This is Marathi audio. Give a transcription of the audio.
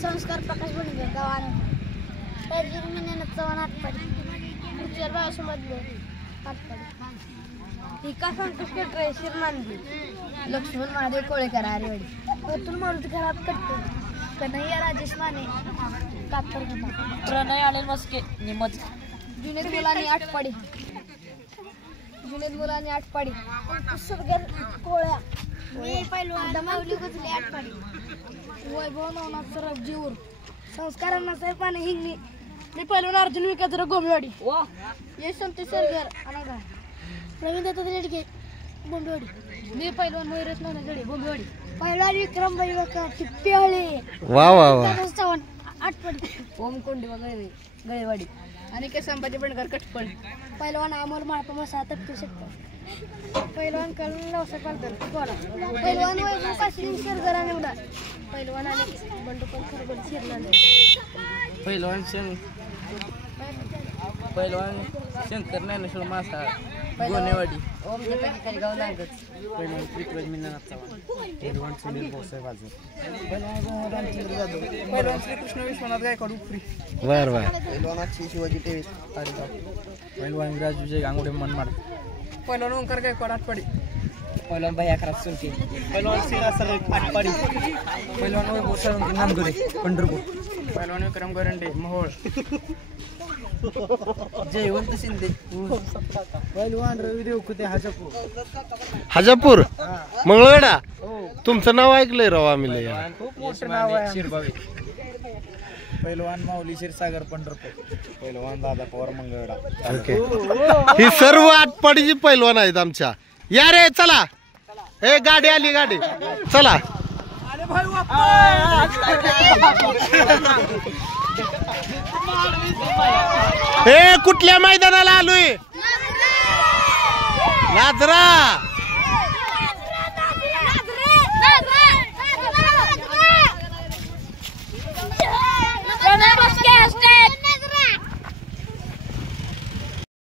संस्कार प्रकाश बनगे गावानं त्याची महिन्यानं चव्हाण आटपाडी पुढच्या बाळासोबत आटपाडी विकास संतोष केटरे शिरमानगी लक्ष्मण महादेव कोळेकर आरेवाडी अतुल मारुती घरात कट्टे कन्हैया राजेश माने कातर प्रणय अनिल मस्के निमज जुनेद मुलांनी आटपाडी सरगर कोळ्या मी पहिलवान दमावली गुजली आटपाडी वैभव नवनाथ सरग जीवर संस्कारांना साहेबाने हिंगणी मी पहिलवान अर्जुन विकासराव गोंबेवाडी यश संतोष सरगर अनगा प्रवीण दत्त लेडगे गोंबेवाडी मी पहिलवान मयुरेश नानागडे गोंबेवाडी पहिलवान विक्रम बैलवाकर टिप्पेहळे वा वा वा चव्हाण आटपाडी ओम कोंडी गळेवाडी आणि के संभाजी बंडकर कटपळ पहिलवान अमोल माळपा मसा तक्तू शकतो पहिलवान करून नवसाहेब पालकर कोला पहिलवान वैभव काशी सरगरा निवडा पहिलवान आणि बंडूपण खरबड शिरनाले पहिलवान शंकर ज्ञानेश्वर मासा गोनेवाडी ओम दीपक गाव नागज पहिलवान पृथ्वीराज मिनानाथ चव्हाण पहिलवान सुनील भाऊसाहेब आजू रामचंद्र जाधव पहिलवान श्रीकृष्ण विश्वनाथ गायकवाड उपरी बर बर पहिलवान शिवाजी टेवीस पहिलवान राजविजय गांगुडे मनमाड पहिलवान ओंकार गायकवाड आटपाडी पहिलवान भैया खराब सुनके पहिलवान सिरा सरळ आटपाडी पहिलवान वैभव साळुंके नांदुरे पंढरपूर पहिलवान विक्रम गरंडे मोहोळ जयवंत शिंदे पहिलवान रवी देवकुते हजापूर मंगळवेढा तुमचं नाव ऐकलंय राव आम्ही लय खूप मोठं नाव आहे शिरबावी पहिलवान माऊली क्षीरसागर पंढरपूर पहिलवान दादा पवार मंगळवेढा ओके ही सर्व आटपाडीची पैलवान आहेत आमच्या या रे चला ए गाडी आली गाडी चला ए कुठल्या मैदानाला आलोय लाजरा